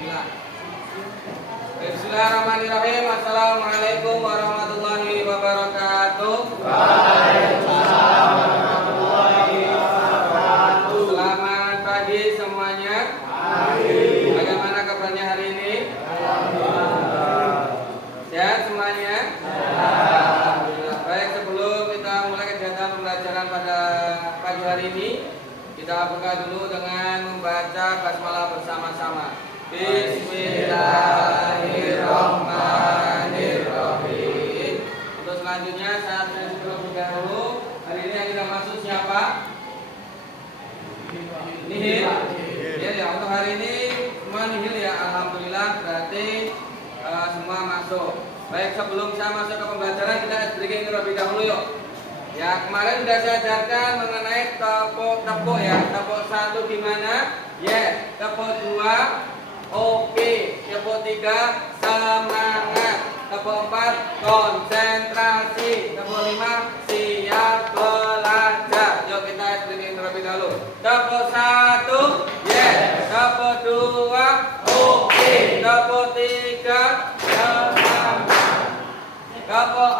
Bismillah. Bismillahirrahmanirrahim. Assalamualaikum warahmatullahi wabarakatuh. Waalaikumsalam warahmatullahi wabarakatuh. Selamat pagi semuanya. Pagi. Bagaimana kabarnya hari ini? Alhamdulillah. Sehat semuanya? Alhamdulillah. Baik, sebelum kita mulai kegiatan pembelajaran pada pagi hari ini, kita buka dulu dengan membaca basmalah bersama-sama. Bismillahirrahmanirrahim. Untuk selanjutnya saya terlebih dahulu. Hari ini yang kita masuk siapa? Nihil. Ya, untuk hari ini semua nihil ya. Alhamdulillah, berarti semua masuk. Baik, sebelum saya masuk ke pembelajaran, kita breaking terlebih dahulu yuk. Ya, kemarin sudah saya ajarkan mengenai tepuk ya. Tepuk 1 gimana? Yes. Tepuk 2 oke. Tepuk 3 semangat. Tepuk 4 konsentrasi. Tepuk 5 siap belajar. Yuk kita breaking terlebih dahulu. Tepuk 1 yes. Tepuk 2 oke. Tepuk 3 semangat. Tepuk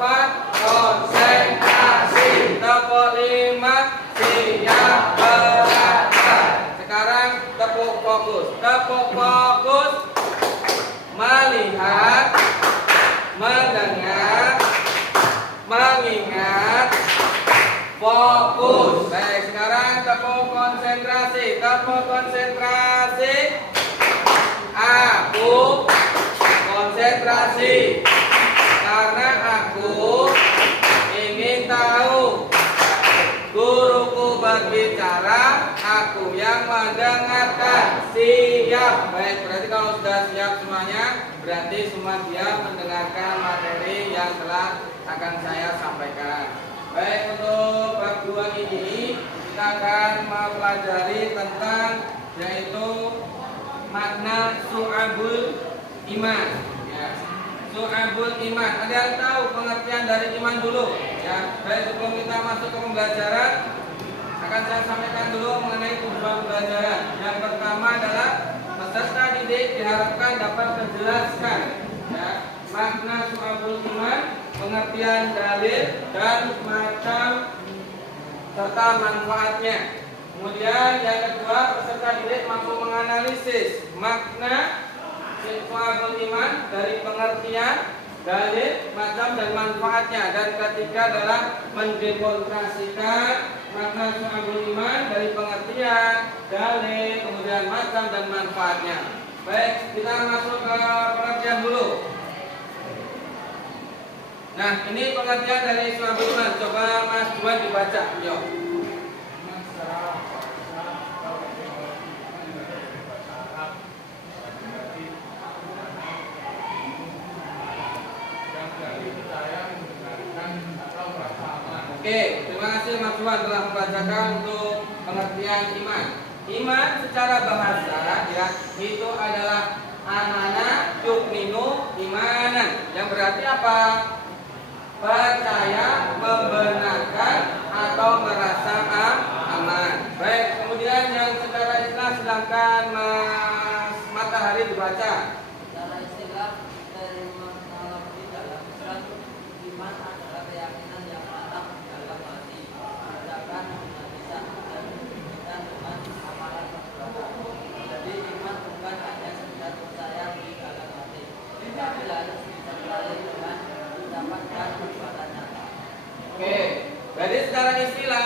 4 konsentrasi. Tepuk 5 siap belajar. Sekarang tepuk fokus. Tepuk fokus. Melihat, mendengar, mengingat, fokus. Baik, sekarang tepuk konsentrasi. Tepuk konsentrasi. Aku konsentrasi karena aku ingin tahu. Guruku berbicara, aku yang mendengarkan. Siap. Baik, berarti kalau sudah siap semuanya, berarti semua dia mendengarkan materi yang telah akan saya sampaikan. Baik, untuk bab 2 ini kita akan mempelajari tentang yaitu makna su'abul iman. Ya. Su'abul iman. Ada yang tahu pengertian dari iman dulu? Ya. Baik, sebelum kita masuk ke pembelajaran, akan saya sampaikan dulu mengenai tujuan pembelajaran. Yang pertama adalah peserta didik diharapkan dapat menjelaskan ya, makna su'abul iman, pengertian dalil dan macam serta manfaatnya. Kemudian yang kedua, peserta didik mampu menganalisis makna su'abul iman dari pengertian, dalil, macam dan manfaatnya. Dan ketiga adalah mendemonstrasikan makna su'abul iman dari pengertian, dalil, kemudian macam dan manfaatnya. Baik, kita masuk ke pengertian dulu. Nah, ini pengertian dari su'abul iman. Coba Mas Juan dibaca. Yuk. Oke, terima kasih Mas Juan telah membacakan untuk pengertian iman. Iman secara bahasa ya itu adalah amanah yukminu imanan. Yang berarti apa? Percaya, membenarkan atau merasa aman. Baik, kemudian yang secara istilah sedangkan Mas Matahari dibaca. Secara istilah dari mengalami dalam Islam, iman adalah keyakinan yang mantap dalam hati, diucapkan dengan lisan dan dibuktikan dengan amalan perbuatan. Jadi iman bukan hanya sekedar percaya di dalam hati, tetapi harus disertai dengan ucapan dan perbuatan nyata. Oke, jadi secara istilah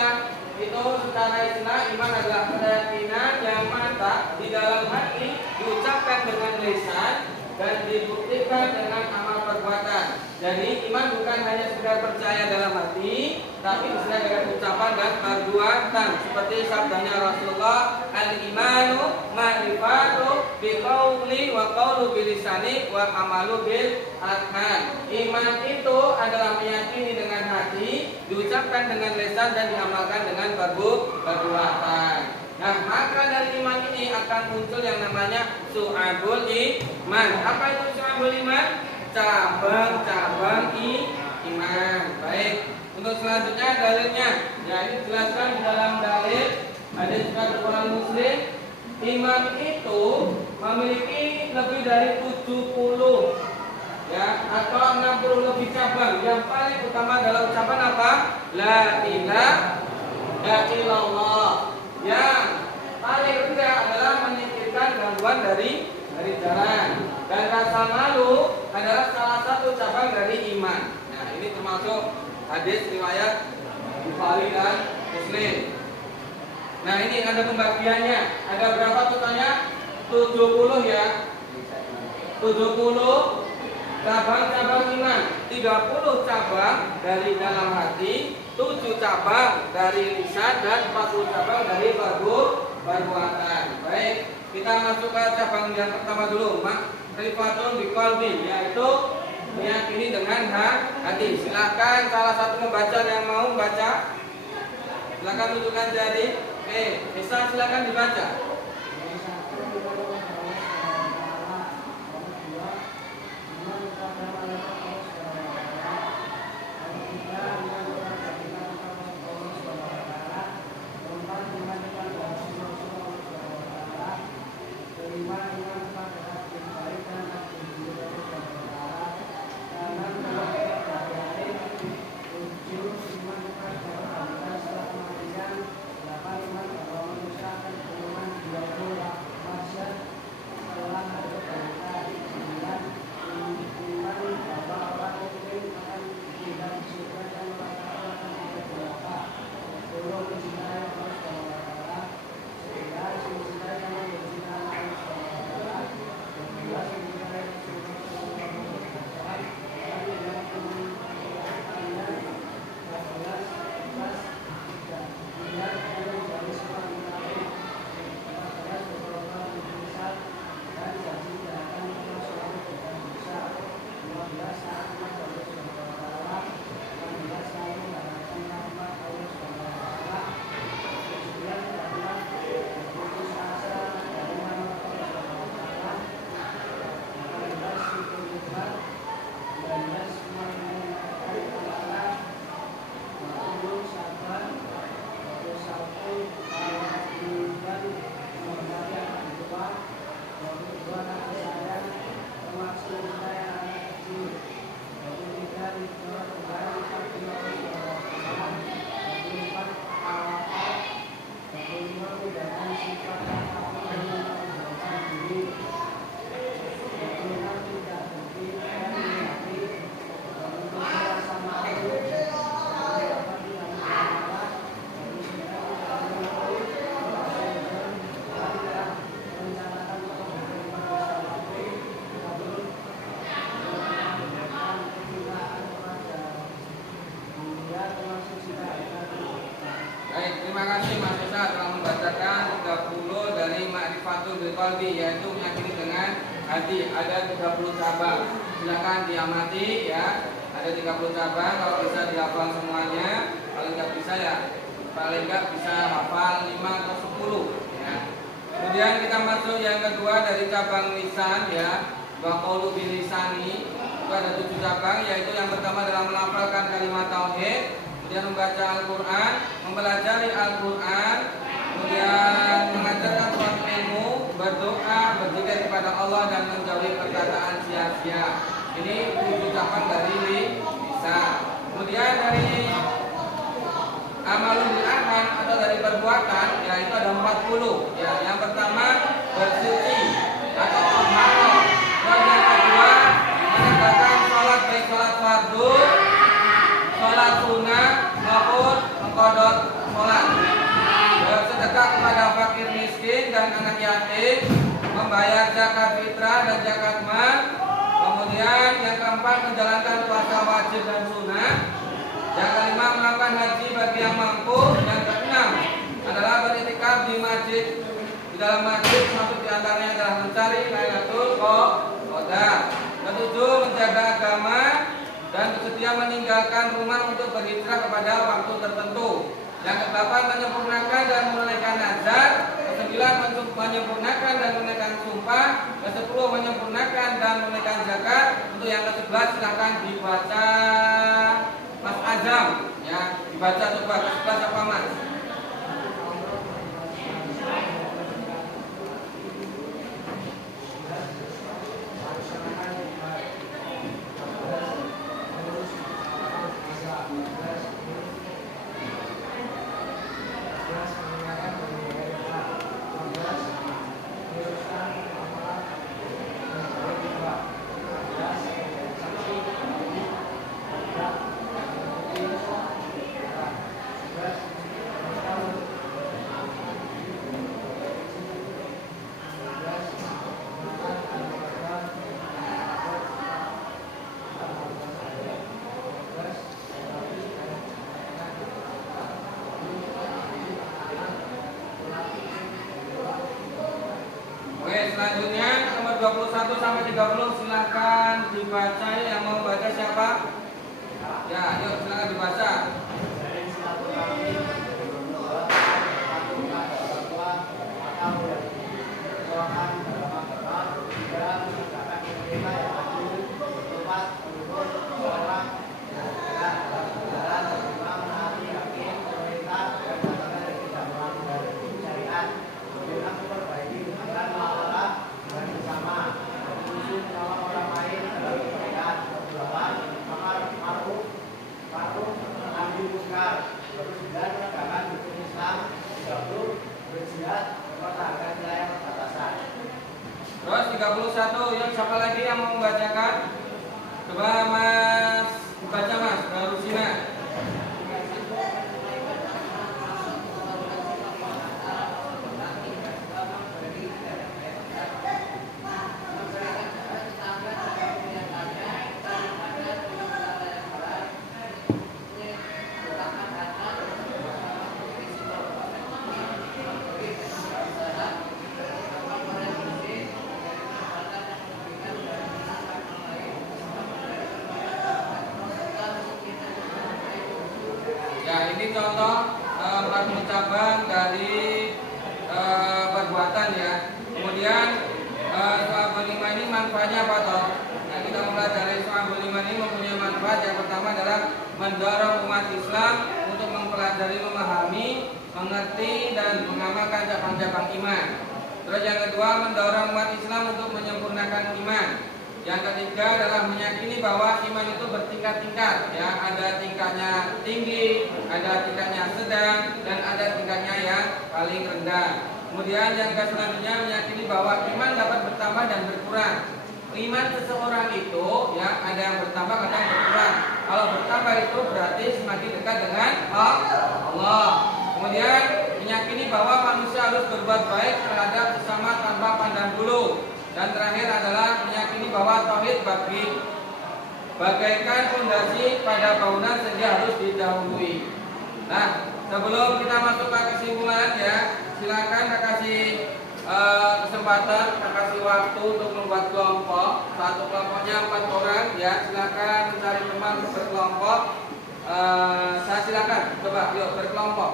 iman adalah keyakinan yang mantap di dalam hati, diucapkan dengan lisan dan dibuktikan dengan amal perbuatan. Jadi iman bukan hanya sekedar percaya dalam hati, tapi disertai dengan ucapan dan perbuatan. Seperti sabdanya Rasulullah, al-imanu ma'rifatu biqauli wa qaulu bilisani wa amalu bil arkan. Iman itu adalah meyakini dengan hati, diucapkan dengan lisan dan diamalkan dengan perbuatan. Nah, maka dari iman ini akan muncul yang namanya su'abul iman. Apa itu su'abul iman? Cabang-cabang iman. Baik, untuk selanjutnya dalilnya. Ya, ini dijelaskan di dalam dalil hadis riwayat Bukhari Muslim. Iman itu memiliki lebih dari 70 ya atau 60 lebih cabang. Yang paling utama adalah ucapan apa? La ilaha illallah. Yang paling rendah adalah menyingkirkan gangguan dari jalan. Dan rasa malu adalah salah satu cabang dari iman. Nah, ini termasuk hadis riwayat Bukhari dan Muslim. Nah, ini ada pembagiannya. Ada berapa totalnya? 70 ya. 70 cabang-cabang iman, 30 cabang dari dalam hati, 7 cabang dari lisan dan 40 cabang dari perbuatan. Baik, kita masuk ke cabang yang pertama dulu, Ma'rifatun biqalbi, yaitu meyakini dengan hati. Silakan salah satu membaca yang mau membaca. Silakan tunjukkan jari. Oke, bisa silakan dibaca. Baik, terima kasih Mas Musa telah membacakan 30 dari Ma'rifatul Biqalbi, yaitu meyakini dengan hati. Ada 30 cabang. Silakan diamati ya. Ada 30 cabang, kalau bisa dihafal semuanya. Kalau nggak bisa ya paling nggak bisa hafal 5 atau 10 ya. Kemudian kita masuk yang kedua dari cabang lisan ya. Wa qaulu bilisani. Itu ada 7 cabang, yaitu yang pertama adalah melafalkan kalimat tauhid, kemudian membaca Al-Quran, mempelajari Al-Quran, kemudian mengajarkan suatu ilmu, berdoa, berzikir kepada Allah dan menjauhi perkataan sia-sia. Ini 7 cabang dari lisan. Kemudian dari amalul arhan atau dari perbuatan, yaitu ada 40. Ya, yang pertama bersuci atau taharah. Dan yang kedua menegakkan sholat, baik sholat fardu, sholat sunnah maupun mengqadha sholat. Bersedekah kepada fakir miskin dan anak yatim, membayar zakat fitrah dan zakat mal. Kemudian yang keempat menjalankan puasa wajib dan sunnah. Yang kelima melakukan haji bagi yang mampu. Yang keenam adalah beriktikaf di masjid, di dalam masjid, masuk di antaranya adalah mencari Lailatul Qadar. Ketujuh menjaga agama dan bersedia meninggalkan rumah untuk berhijrah kepada waktu tertentu. Yang kedelapan menyempurnakan dan menunaikan nazar. Kesembilan menyempurnakan dan menunaikan sumpah. Kesepuluh menyempurnakan dan menunaikan zakat. Untuk yang ke-11 silahkan dibaca Mas Azam ya, dibaca coba ke-11 apa Mas? 21 sampai 30 silahkan dibaca. Yang mau baca siapa? Ya, yuk silahkan dibaca. Terus 31, yang siapa lagi yang mau membacakan? Coba Mas baca Mas, baru Sina. Ya, ini contoh pengucapan dari perbuatan ya. Kemudian Su'abul Iman ini manfaatnya apa toh? Nah, kita mempelajari Su'abul Iman ini mempunyai manfaat. Yang pertama adalah mendorong umat Islam untuk mempelajari, memahami, mengerti dan mengamalkan cabang-cabang iman. Terus yang kedua, mendorong umat Islam untuk menyempurnakan iman. Yang ketiga adalah meyakini bahwa iman itu bertingkat-tingkat, ya, ada tingkatnya tinggi, ada tingkatnya sedang, dan ada tingkatnya yang paling rendah. Kemudian yang selanjutnya meyakini bahwa iman dapat bertambah dan berkurang. Iman seseorang itu, ya, ada yang bertambah, ada yang berkurang. Kalau bertambah itu berarti semakin dekat dengan Allah. Kemudian meyakini bahwa manusia harus berbuat baik terhadap sesama tanpa pandang bulu. Dan terakhir adalah meyakini bahwa tauhid bagaikan fondasi pada bangunan sehingga harus didahului. Nah, sebelum kita masuk ke kesimpulan ya, silakan saya kasih kesempatan, saya kasih waktu untuk membuat kelompok. Satu kelompoknya 4 orang ya, silakan mencari teman berkelompok. Saya silakan, coba yuk berkelompok.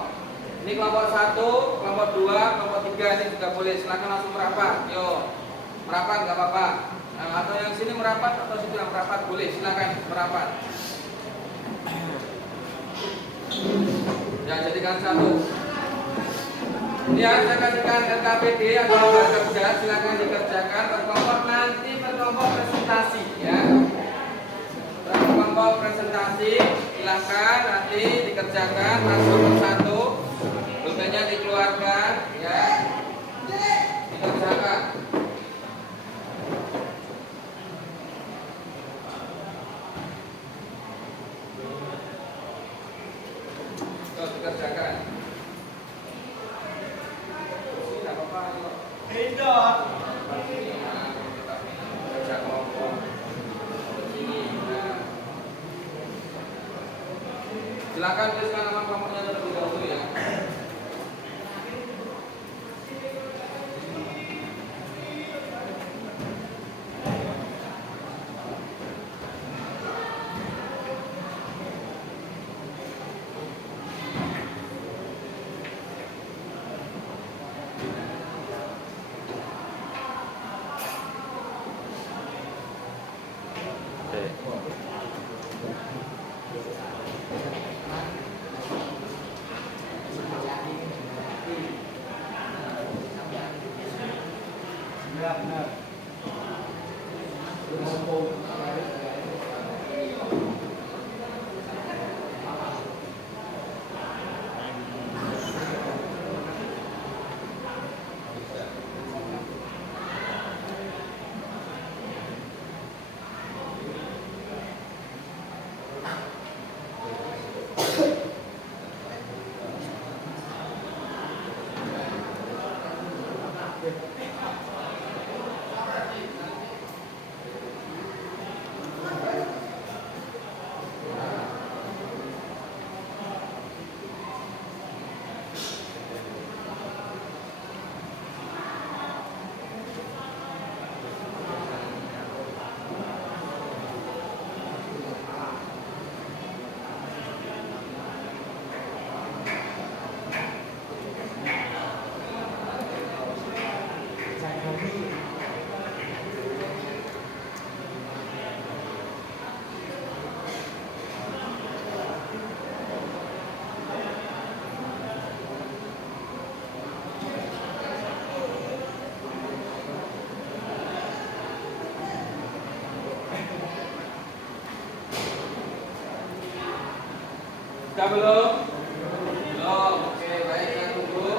Ini kelompok 1, kelompok 2, kelompok 3 ini juga boleh. Silakan langsung merapat, yuk. Merapat nggak apa-apa, atau yang sini merapat atau situ yang merapat boleh, silakan merapat. Ya, jadikan satu. Ya, saya kasihkan RKPD atau lembar kerja, silakan dikerjakan berkelompok, nanti berkelompok presentasi ya. Berkelompok presentasi, silakan nanti dikerjakan langsung satu, bukannya dikeluarkan ya, dikerjakan. Dikerjakan. Tidak apa-apa, yuk. Tidak. Kerja kelompok. Sini. Nah. Silakan tuliskan nama kelompoknya terlebih dahulu ya. Benar. Sudah belum? Belum. Oke, baik, saya tunggu.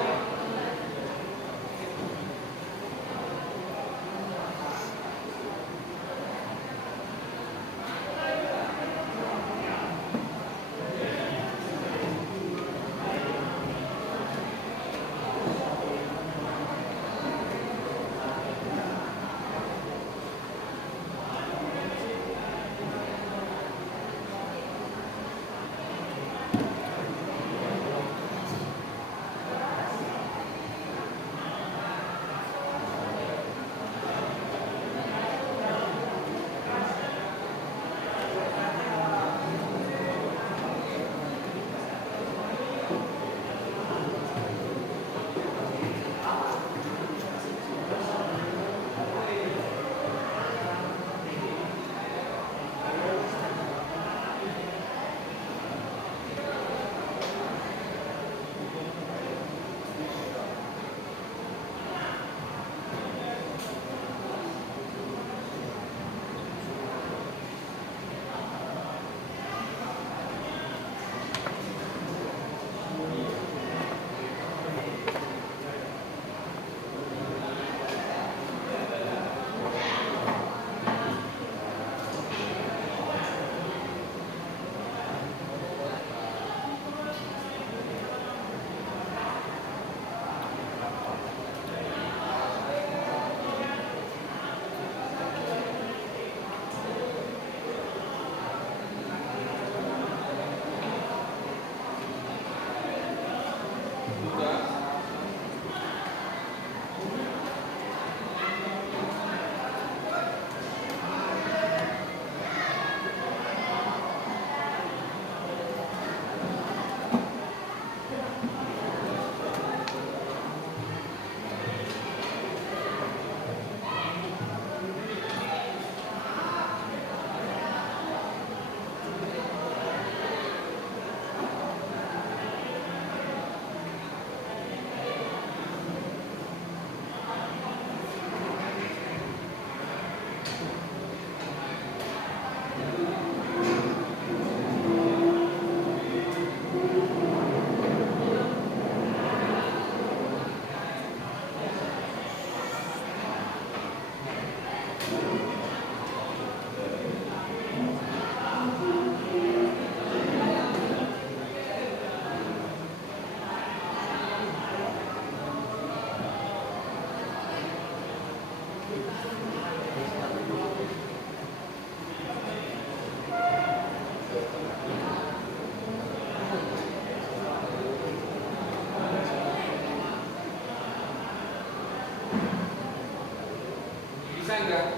Bisa enggak?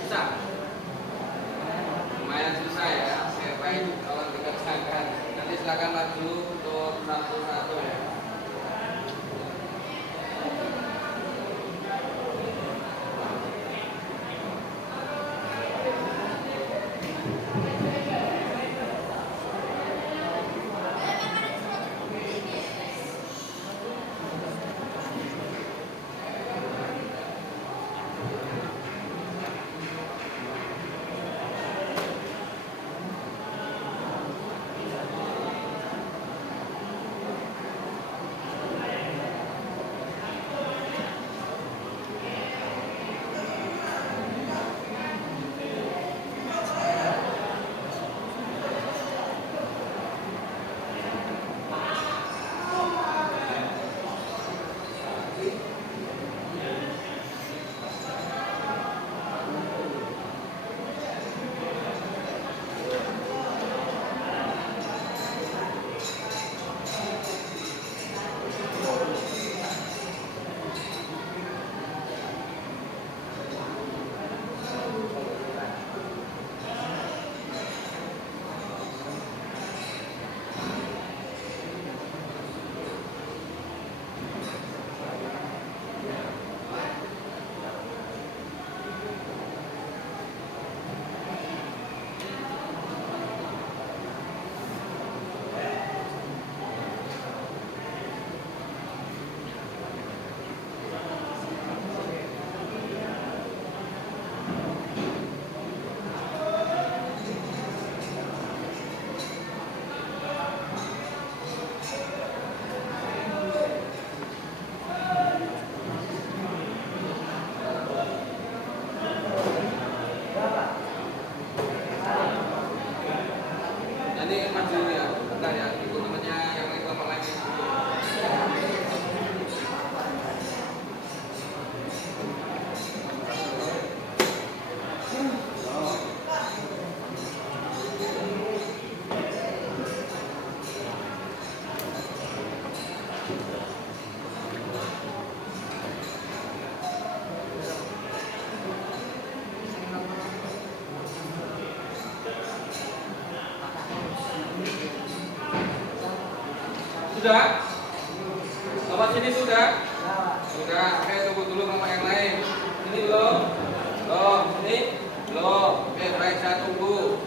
Susah. Lumayan susah ya. Oke, baik, tolong dikerjakan. Nanti silakan maju untuk satu-satu ya. Sudah? Bapak sini sudah? Sudah. Oke, tunggu dulu sama yang lain. Ini belum? Belum. Ini belum. Oke, baik, saya tunggu.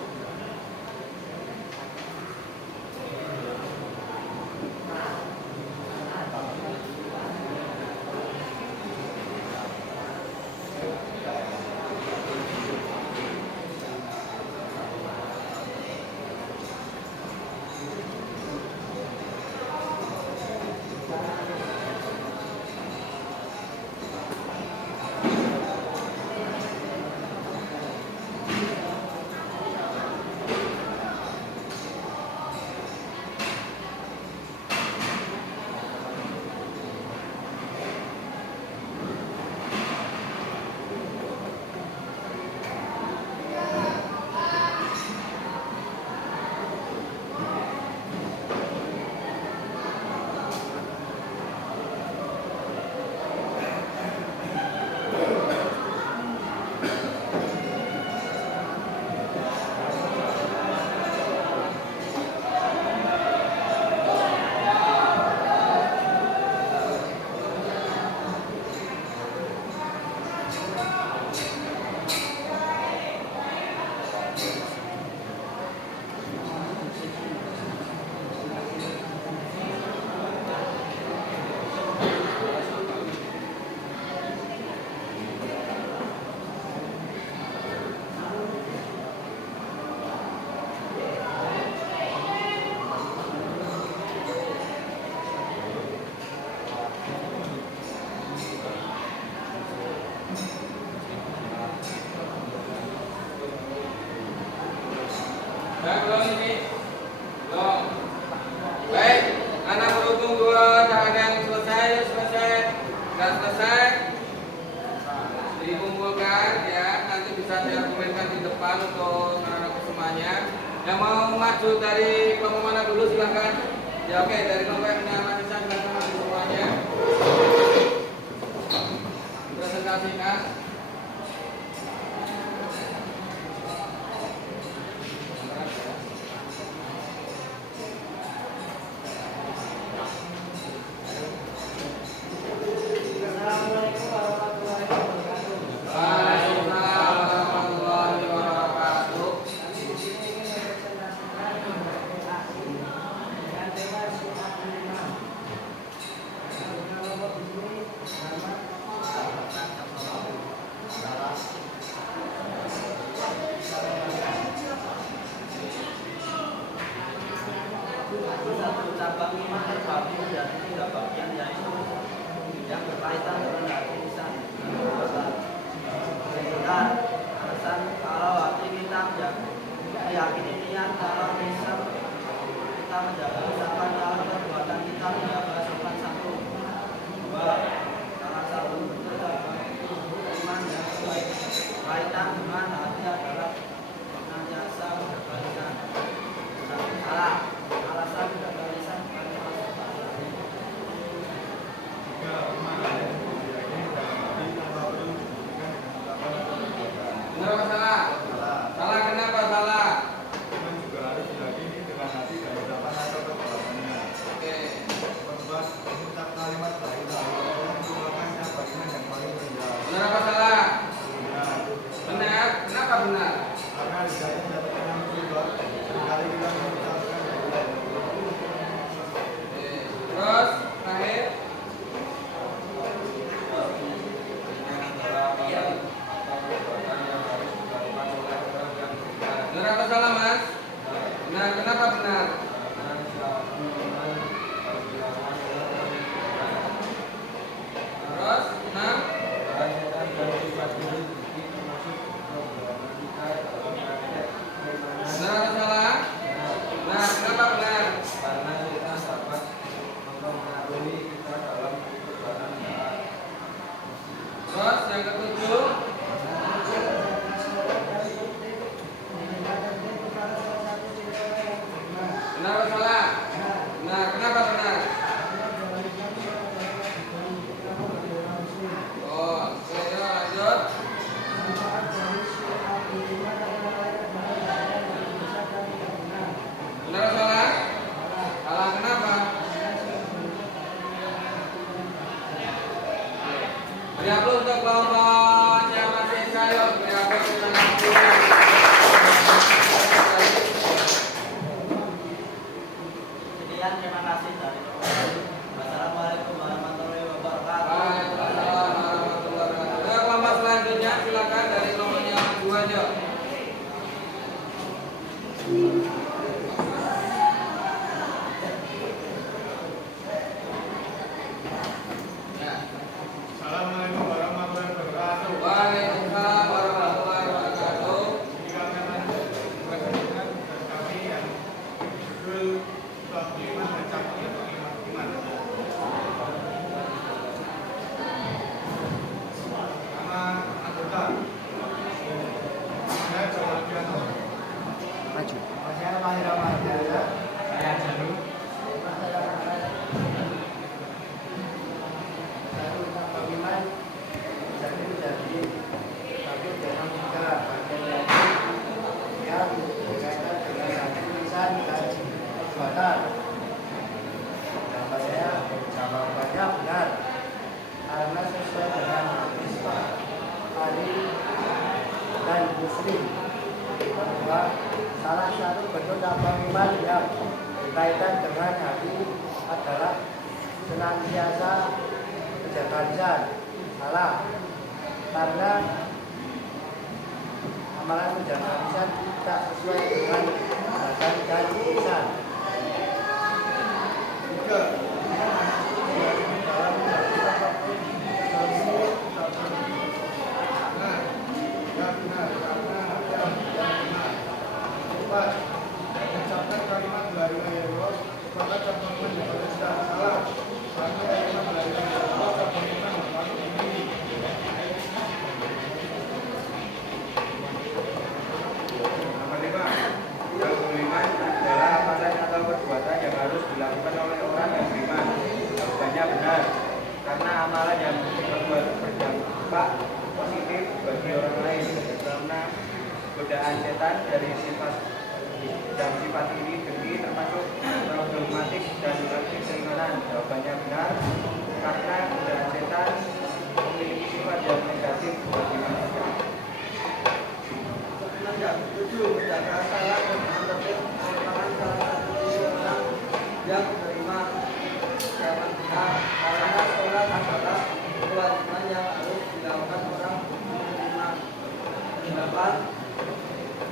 Baik, belum ini? Belum. Baik, anak berhubung dua tak ada yang selesai, sudah selesai. Dikumpulkan ya, nanti bisa diargumenkan di depan untuk anak-anak semuanya. Yang mau maju dari kelompok mana dulu silahkan. Ya oke, dari kelompok yang punya anak silahkan maju semuanya. Presentasikan. Assalamualaikum warahmatullahi wabarakatuh. Waalaikumsalam warahmatullahi wabarakatuh. Kami di sini ingin mempresentasikan berbagai aksi dengan tema Sunnah Imam. Kelompok ini nama satu cabang iman terbagi menjadi 3 bagian, yaitu yang berkaitan dengan hati lisan dan perbuatan. Benar, alasan kalau hati kita meyakini niat, kalau lisan kita menjaga ucapan, kalau perbuatan kita menjaga sopan santun. 2. Salah satu bentuk cabang iman yang berkaitan dengan hati adalah senantiasa menjaga lisan. Salah, alasan menjaga lisan karena masuk hati. Benar apa salah? Salah kenapa salah? Iman juga harus diyakini dengan hati dan ucapan atau perbuatannya. Oke. Kedua, mengucap kalimat la ilaha illallah merupakan cabang iman yang paling rendah. Benar apa salah? Benar. Benar. Kenapa benar? Karena lidahnya menyatakan yang musibah. Seringkali kita mengucapkan la ilaha illallah. Oke. Terus terakhir. Benar apa salah mas? Benar. Kenapa benar? Terus 6. Benar apa salah? Benar. Kenapa benar? Karena kita dapat mempengaruhi kita dalam perbuatan jahat. Terus yang ketujuh. maju. Ya. Assalamualaikum warahmatullahi wabarakatuh. Waalaikumsalam warahmatullahi wabarakatuh. Jika memang berdasarkan tugas kami yang judul bab 5 dan cabang iman. Nama anggota. Saya Jamal Piano. Maju. Saya Mahira Mahira. Saya Janu. Satu cabang iman jadi menjadi satu dengan tiga bagian yang berkaitan dengan hati, lisan dan perbuatan. Jawabannya jawabannya benar karena sesuai dengan hadis Bukhari dan Muslim bahwa salah satu bentuk cabang iman yang berkaitan dengan hati adalah senantiasa menjaga lisan. Salah, karena amalan menjaga lisan tidak sesuai dengan badan dan lisan. 3. Mengucapkan kalimat la ilaha illallah merupakan cabang iman yang paling besar. Salah. Karena kalimat la ilaha illallah cabang iman yang paling tinggi. Nomor 5. Yang beriman adalah amalan atau perbuatan yang harus dilakukan oleh orang yang beriman. Jawabannya benar, karena amalan yang berbuat berdampak positif bagi orang lain, karena godaan setan dari sifat ini dengki termasuk dogmatik dan praktik keimanan. Jawabannya benar, karena godaan setan memiliki sifat yang negatif bagi manusia. Yang 7. Menjaga salah dan menghadapi merupakan salah satu ciri orang yang menerima zaman benar, karena sholat adalah kewajiban yang harus dilakukan orang beriman. 8.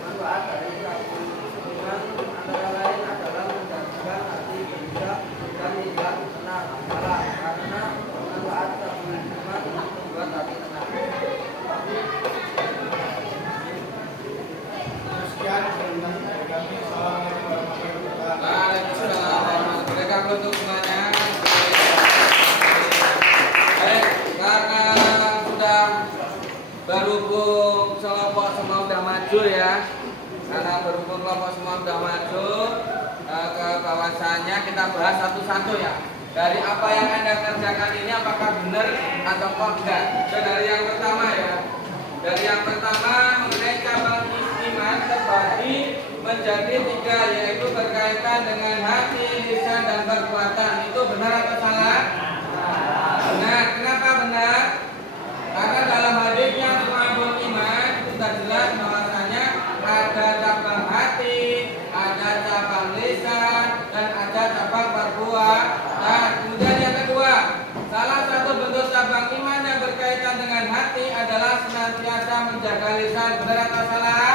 Manfaat dari satu iman antara lain adalah menjadikan hati gelisah dan tidak tenang. Salah, karena manfaat satu iman membuat hati tenang. Sekian permintaan dari kami. Assalamualaikum warahmatullahi wabarakatuh. Waalaikumsalam warahmatullahi wabarakatuh untuk semuanya. Baik, karena sudah berhubung kelompok semua sudah maju ya. Karena berhubung kelompok semua sudah maju, ke bahwasannya kita bahas satu-satu ya. Dari apa yang Anda kerjakan ini apakah benar atau kok enggak? So, dari yang pertama ya. Dari yang pertama mengenai cabang iman terbagi menjadi 3, yaitu berkaitan dengan hati, lisan dan perbuatan. Itu benar atau salah? Benar. Kenapa benar? Karena dalam hadisnya Su'abul Iman sudah jelas bahwasanya ada cabang hati, ada cabang lisan, dan ada cabang perbuatan. Kemudian yang kedua, salah satu bentuk cabang iman yang berkaitan dengan hati adalah senantiasa menjaga lisan. Benar atau salah?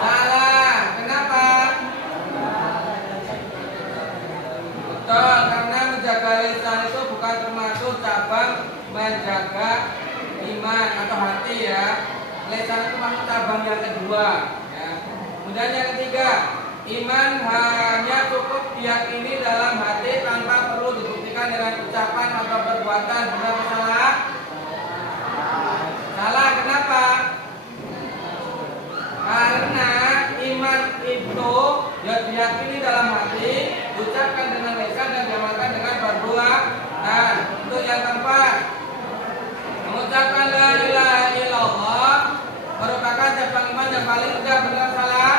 Salah. Kenapa? Betul, karena menjaga lisan itu bukan termasuk cabang menjaga iman atau hati ya. Lisan itu masuk cabang yang kedua ya. Kemudian yang ketiga, iman hanya cukup diyakini dalam hati tanpa perlu dibuktikan dengan ucapan atau perbuatan. Benar atau salah? Salah. Kenapa? Karena iman itu ya diyakini dalam hati, diucapkan dengan lisan dan diamalkan dengan perbuatan. Nah, untuk yang keempat, mengucapkan la ilaha illallah merupakan cabang iman yang paling rendah. Benar salah?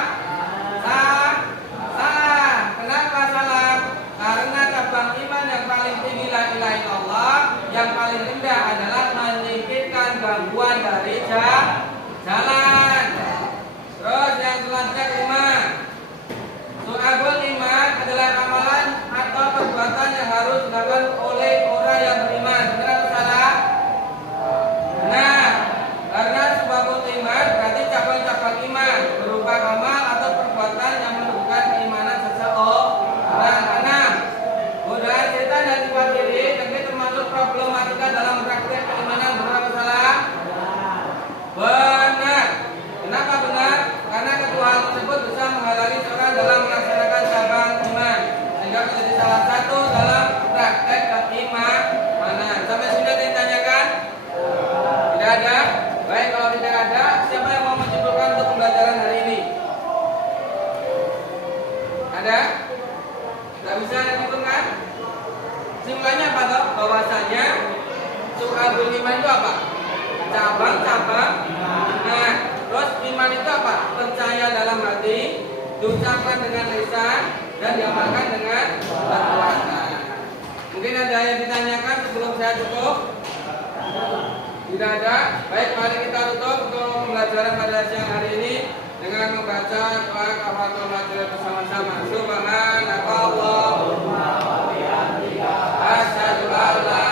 Salah. Kenapa salah? Karena cabang iman yang paling tinggi la ilaha illallah, yang paling rendah adalah menyingkirkan gangguan dari jalan. Terus yang selanjutnya iman. Su'abul iman adalah amalan atau perbuatan yang harus dilakukan oleh orang yang beriman. Benar atau salah? Nah, karena su'abul iman berarti cabang Syu'abul iman itu apa? Cabang-cabang iman. Terus iman itu apa? Percaya dalam hati, diucapkan dengan lisan, dan diamalkan dengan perbuatan. Mungkin ada yang ditanyakan sebelum saya tutup? Tidak ada. Baik, mari kita tutup untuk pembelajaran pada siang hari ini dengan membaca doa kafaratul majelis bersama-sama. Subhanakallahumma wa bihamdika asyhadu an la